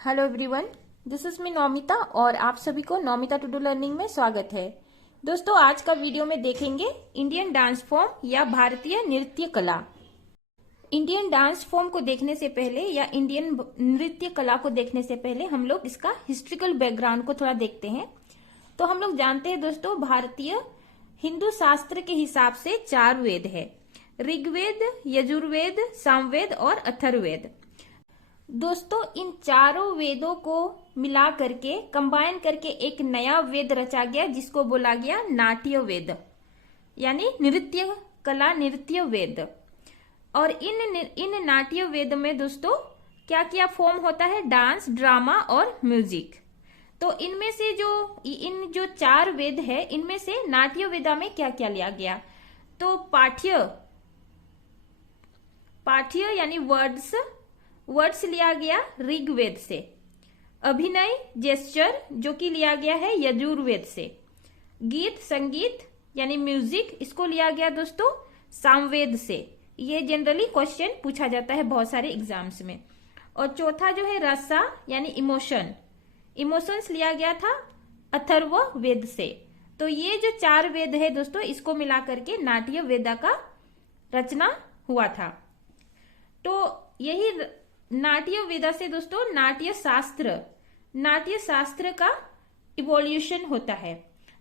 Hello everyone, this is me Naumita और आप सभी को नौमिता टू डू लर्निंग में स्वागत है। दोस्तों, आज का वीडियो में देखेंगे इंडियन डांस फॉर्म या भारतीय नृत्य कला। इंडियन डांस फॉर्म को देखने से पहले या इंडियन नृत्य कला को देखने से पहले हम लोग इसका हिस्ट्रिकल बैकग्राउंड को थोड़ा देखते हैं। तो हम लोग जानते हैं दोस्तों, भारतीय हिंदू शास्त्र के हिसाब से 4 वेद है: ऋग्वेद, यजुर्वेद, सामवेद और अथर्ववेद। दोस्तों, इन चारों वेदों को मिला करके कंबाइन करके एक नया वेद रचा गया जिसको बोला गया नाट्य वेद, यानी नृत्य कला नृत्य वेद। और इन नाट्य वेद में दोस्तों क्या क्या फॉर्म होता है? डांस, ड्रामा और म्यूजिक। तो इनमें से जो 4 वेद है, इनमें से नाट्य वेदा में क्या क्या लिया गया? तो पाठ्य यानी वर्ड्स लिया गया ऋग्वेद से। अभिनय, जेस्चर, जो कि लिया गया है यजुर्वेद से। गीत, संगीत यानी म्यूजिक, इसको लिया गया दोस्तों सामवेद से। ये जनरली क्वेश्चन पूछा जाता है बहुत सारे एग्जाम्स में। और चौथा जो है रसा यानी इमोशंस लिया गया था अथर्ववेद से। तो ये जो 4 वेद है दोस्तों, इसको मिला करके नाट्य वेदा का रचना हुआ था। तो यही नाट्य वेदा से दोस्तों नाट्य शास्त्र का इवोल्यूशन होता है।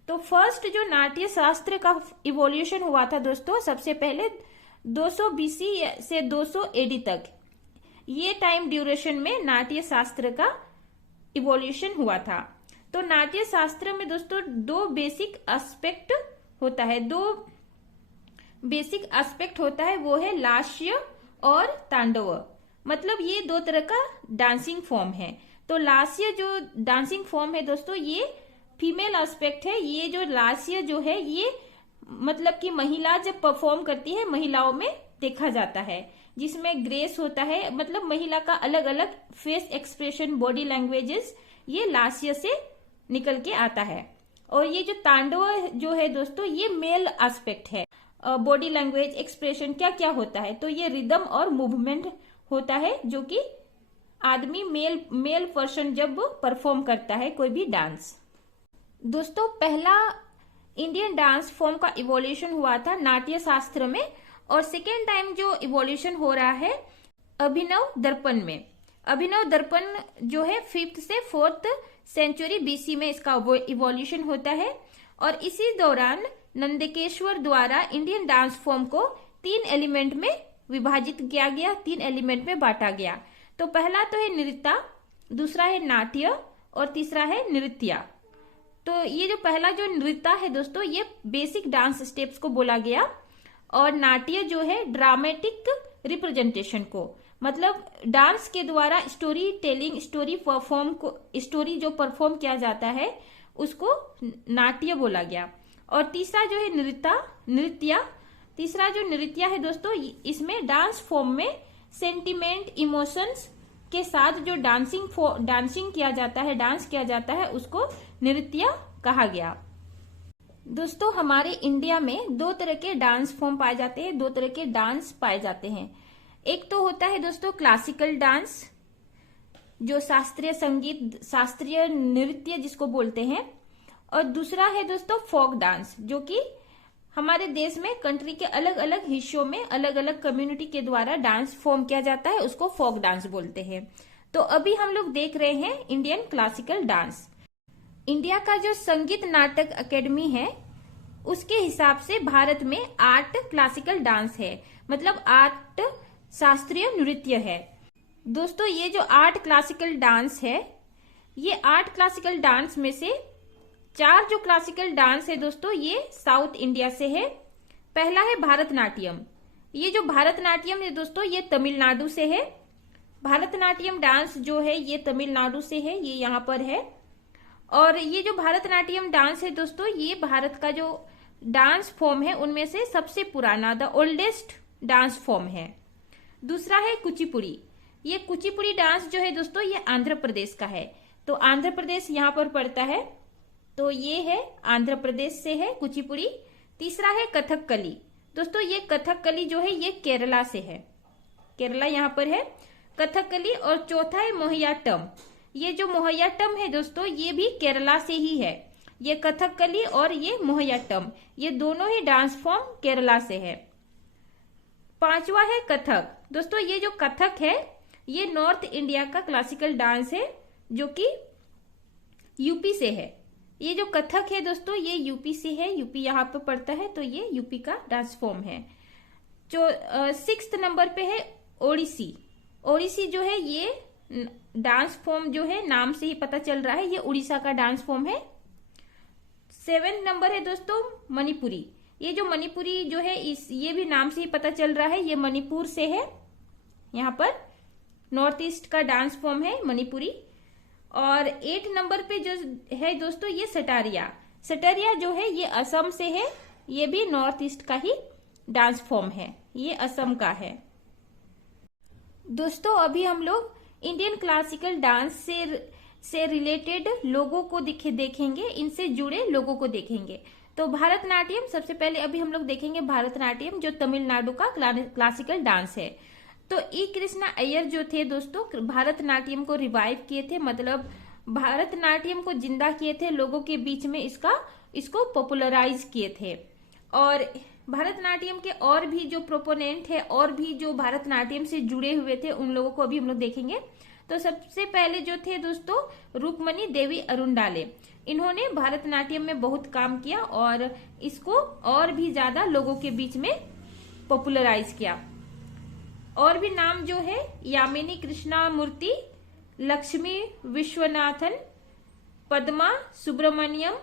तो फर्स्ट जो नाट्य शास्त्र का इवोल्यूशन हुआ था दोस्तों, सबसे पहले 200 बीसी से 200 एडी तक, ये टाइम ड्यूरेशन में नाट्य शास्त्र का इवोल्यूशन हुआ था। तो नाट्य शास्त्र में दोस्तों 2 बेसिक एस्पेक्ट होता है, वो है लास्य और तांडव। मतलब ये 2 तरह का डांसिंग फॉर्म है। तो लास्य जो डांसिंग फॉर्म है दोस्तों, ये फीमेल एस्पेक्ट है। ये जो लास्य जो है, ये मतलब कि महिला जब परफॉर्म करती है, महिलाओं में देखा जाता है, जिसमें ग्रेस होता है। मतलब महिला का अलग अलग फेस एक्सप्रेशन, बॉडी लैंग्वेजेस, ये लास्य से निकल के आता है। और ये जो तांडव जो है दोस्तों, ये मेल एस्पेक्ट है। बॉडी लैंग्वेज, एक्सप्रेशन क्या क्या होता है? तो ये रिदम और मूवमेंट होता है, जो कि आदमी मेल पर्सन जब परफॉर्म करता है कोई भी डांस। दोस्तों, पहला इंडियन डांस फॉर्म का इवोल्यूशन हुआ था नाट्य शास्त्र में, और सेकेंड टाइम जो इवोल्यूशन हो रहा है अभिनव दर्पण में। अभिनव दर्पण जो है 5th से 4th सेंचुरी बीसी में इसका इवोल्यूशन होता है। और इसी दौरान नंदकेश्वर द्वारा इंडियन डांस फॉर्म को 3 एलिमेंट में विभाजित किया गया, 3 एलिमेंट में बांटा गया। तो पहला तो है नृत्य, दूसरा है नाट्य और तीसरा है नृत्य। तो ये जो पहला जो नृत्य है दोस्तों, ये बेसिक डांस स्टेप्स को बोला गया। और नाट्य जो है ड्रामेटिक रिप्रेजेंटेशन को, मतलब डांस के द्वारा स्टोरी टेलिंग, स्टोरी जो परफॉर्म किया जाता है उसको नाट्य बोला गया। और तीसरा जो है नृत्य है दोस्तों, इसमें डांस फॉर्म में सेंटिमेंट, इमोशंस के साथ जो डांसिंग किया जाता है, डांस किया जाता है, उसको नृत्य कहा गया। दोस्तों, हमारे इंडिया में 2 तरह के डांस फॉर्म पाए जाते हैं, 2 तरह के डांस पाए जाते हैं। एक तो होता है दोस्तों क्लासिकल डांस, जो शास्त्रीय संगीत, शास्त्रीय नृत्य जिसको बोलते हैं। और दूसरा है दोस्तों फोक डांस, जो कि हमारे देश में कंट्री के अलग अलग हिस्सों में अलग अलग कम्युनिटी के द्वारा डांस फॉर्म किया जाता है, उसको फोक डांस बोलते हैं। तो अभी हम लोग देख रहे हैं इंडियन क्लासिकल डांस। इंडिया का जो संगीत नाटक अकेडमी है, उसके हिसाब से भारत में 8 क्लासिकल डांस है, मतलब 8 शास्त्रीय नृत्य है। दोस्तों, ये जो 8 क्लासिकल डांस है, ये 8 क्लासिकल डांस में से 4 जो क्लासिकल डांस है दोस्तों, ये साउथ इंडिया से है। पहला है भारतनाट्यम। ये जो भारतनाट्यम है दोस्तों, ये तमिलनाडु से है। भारतनाट्यम डांस जो है ये तमिलनाडु से है, ये यहाँ पर है। और ये जो भारतनाट्यम डांस है दोस्तों, ये भारत का जो डांस फॉर्म है उनमें से सबसे पुराना, द ओल्डेस्ट डांस फॉर्म है। दूसरा है कुचिपुड़ी। ये कुचिपुड़ी डांस जो है दोस्तों, ये आंध्र प्रदेश का है। तो आंध्र प्रदेश यहाँ पर पड़ता है, तो ये है आंध्र प्रदेश से है कुचिपुड़ी। तीसरा है कथकली। दोस्तों, ये कथकली जो है ये केरला से है, केरला यहाँ पर है कथकली। और चौथा है मोहियाट्टम। ये जो मोहियाट्टम है दोस्तों, ये भी केरला से ही है। ये कथकली और ये मोहियाट्टम, ये दोनों ही डांस फॉर्म केरला से है। पांचवा है कथक। दोस्तों ये जो कथक है ये नॉर्थ इंडिया का क्लासिकल डांस है जो कि यूपी से है। ये जो कथक है दोस्तों ये यूपी से है, यूपी यहाँ पे पड़ता है, तो ये यूपी का डांस फॉर्म है। जो 6th नंबर पे है ओडिसी। ओडिसी जो है ये डांस फॉर्म जो है नाम से ही पता चल रहा है, ये उड़ीसा का डांस फॉर्म है। 7th नंबर है दोस्तों मणिपुरी। ये जो मणिपुरी जो है ये भी नाम से ही पता चल रहा है, ये मणिपुर से है। यहाँ पर नॉर्थ ईस्ट का डांस फॉर्म है मणिपुरी। और 8 नंबर पे जो है दोस्तों ये सटारिया। सटारिया जो है ये असम से है, ये भी नॉर्थ ईस्ट का ही डांस फॉर्म है, ये असम का है। दोस्तों अभी हम लोग इंडियन क्लासिकल डांस से रिलेटेड लोगों को देखेंगे, इनसे जुड़े लोगों को देखेंगे। तो भरतनाट्यम सबसे पहले अभी हम लोग देखेंगे। भरतनाट्यम जो तमिलनाडु का क्लासिकल डांस है। तो ई कृष्णा अय्यर जो थे दोस्तों भरतनाट्यम को रिवाइव किए थे, मतलब भरतनाट्यम को जिंदा किए थे, लोगों के बीच में इसको पॉपुलराइज किए थे। और भरतनाट्यम के और भी जो प्रोपोनेंट है और भी जो भरतनाट्यम से जुड़े हुए थे उन लोगों को अभी हम लोग देखेंगे। तो सबसे पहले जो थे दोस्तों रुक्मणी देवी अरुणडाले, इन्होंने भरतनाट्यम में बहुत काम किया और इसको और भी ज्यादा लोगों के बीच में पॉपुलराइज किया। और भी नाम जो है यामिनी कृष्णमूर्ति, लक्ष्मी विश्वनाथन, पद्मा सुब्रमण्यम,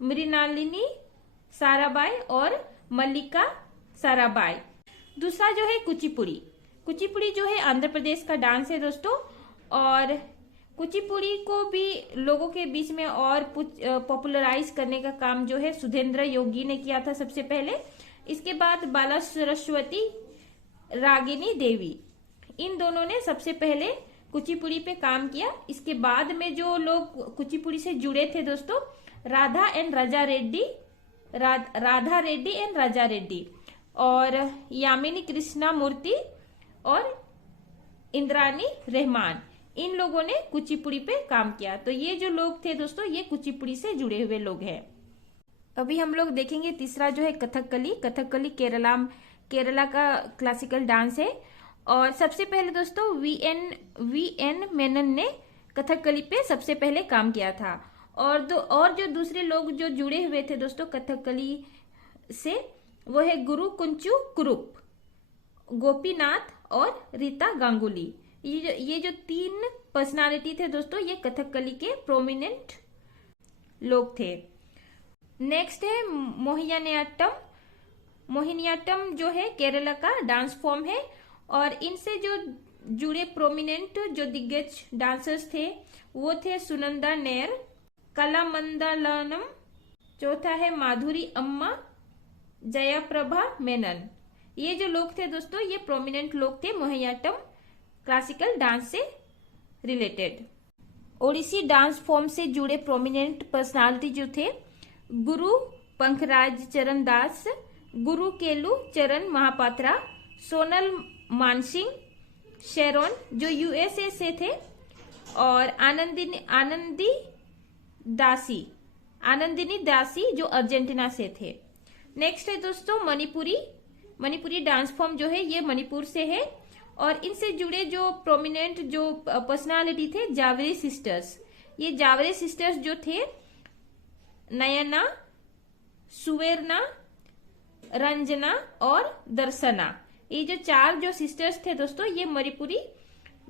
मृणालिनी साराबाई और मल्लिका साराबाई। दूसरा जो है कुचिपुड़ी। कुचिपुड़ी जो है आंध्र प्रदेश का डांस है दोस्तों। और कुचिपुड़ी को भी लोगों के बीच में और पॉपुलराइज करने का काम जो है सुधेंद्र योगी ने किया था सबसे पहले। इसके बाद बाला सरस्वती, रागिनी देवी, इन दोनों ने सबसे पहले कुचिपुड़ी पे काम किया। इसके बाद में जो लोग कुचिपुड़ी से जुड़े थे दोस्तों राधा रेड्डी एंड राजा रेड्डी और यामिनी कृष्णमूर्ति और इंद्रानी रहमान, इन लोगों ने कुचिपुड़ी पे काम किया। तो ये जो लोग थे दोस्तों ये कुचिपुड़ी से जुड़े हुए लोग हैं। अभी हम लोग देखेंगे तीसरा जो है कथकली। कथकली केरला का क्लासिकल डांस है। और सबसे पहले दोस्तों वी एन मेनन ने कथकली पे सबसे पहले काम किया था। और जो दूसरे लोग जो जुड़े हुए थे दोस्तों कथकली से वो है गुरु कुंचु कुरुप, गोपीनाथ और रीता गांगुली। ये जो 3 पर्सनालिटी थे दोस्तों ये कथकली के प्रोमिनेंट लोग थे। नेक्स्ट है मोहिनीअट्टम। मोहिनीअट्टम जो है केरला का डांस फॉर्म है और इनसे जो जुड़े प्रोमिनेंट जो दिग्गज डांसर्स थे वो थे सुनंदा नेर, कलामंदलनम, चौथा है माधुरी अम्मा, जयाप्रभा मेनन। ये जो लोग थे दोस्तों ये प्रोमिनेंट लोग थे मोहिनीअट्टम क्लासिकल डांस से रिलेटेड। ओडिसी डांस फॉर्म से जुड़े प्रोमिनेंट पर्सनालिटी जो थे गुरु पंखराज चरण दास, गुरु केलू चरण महापात्रा, सोनल मानसिंह, शेरोन जो यूएसए से थे और आनंदिनी दासी जो अर्जेंटीना से थे। नेक्स्ट है दोस्तों मणिपुरी डांस फॉर्म जो है ये मणिपुर से है और इनसे जुड़े जो प्रोमिनेंट जो पर्सनालिटी थे जावरे सिस्टर्स। ये जावरे सिस्टर्स जो थे नयना, सुवर्णा, रंजना और दर्शना, ये जो 4 जो सिस्टर्स थे दोस्तों ये मणिपुरी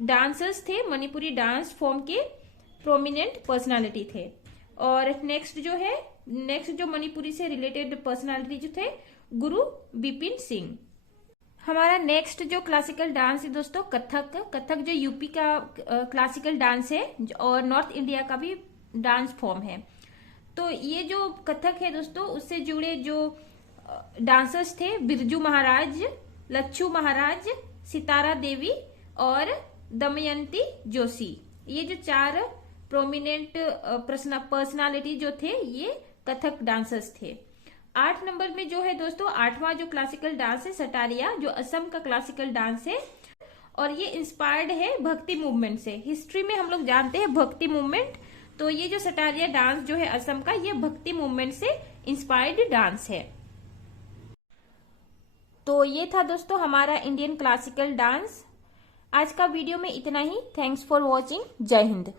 डांसर्स थे, मणिपुरी डांस फॉर्म के प्रोमिनेंट पर्सनालिटी थे। और नेक्स्ट जो मणिपुरी से रिलेटेड पर्सनालिटी जो थे गुरु बिपिन सिंह। हमारा नेक्स्ट जो क्लासिकल डांस है दोस्तों कथक जो यूपी का क्लासिकल डांस है और नॉर्थ इंडिया का भी डांस फॉर्म है। तो ये जो कथक है दोस्तों उससे जुड़े जो डांसर्स थे बिरजू महाराज, लच्छू महाराज, सितारा देवी और दमयंती जोशी। ये जो 4 प्रोमिनेंट पर्सनालिटी जो थे ये कथक डांसर्स थे। 8 नंबर में जो है दोस्तों 8वां जो क्लासिकल डांस है सटारिया जो असम का क्लासिकल डांस है और ये इंस्पायर्ड है भक्ति मूवमेंट से। हिस्ट्री में हम लोग जानते हैं भक्ति मूवमेंट, तो ये जो सटारिया डांस जो है असम का, ये भक्ति मूवमेंट से इंस्पायर्ड डांस है। तो ये था दोस्तों हमारा इंडियन क्लासिकल डांस। आज का वीडियो में इतना ही। Thanks for watching. जय हिंद।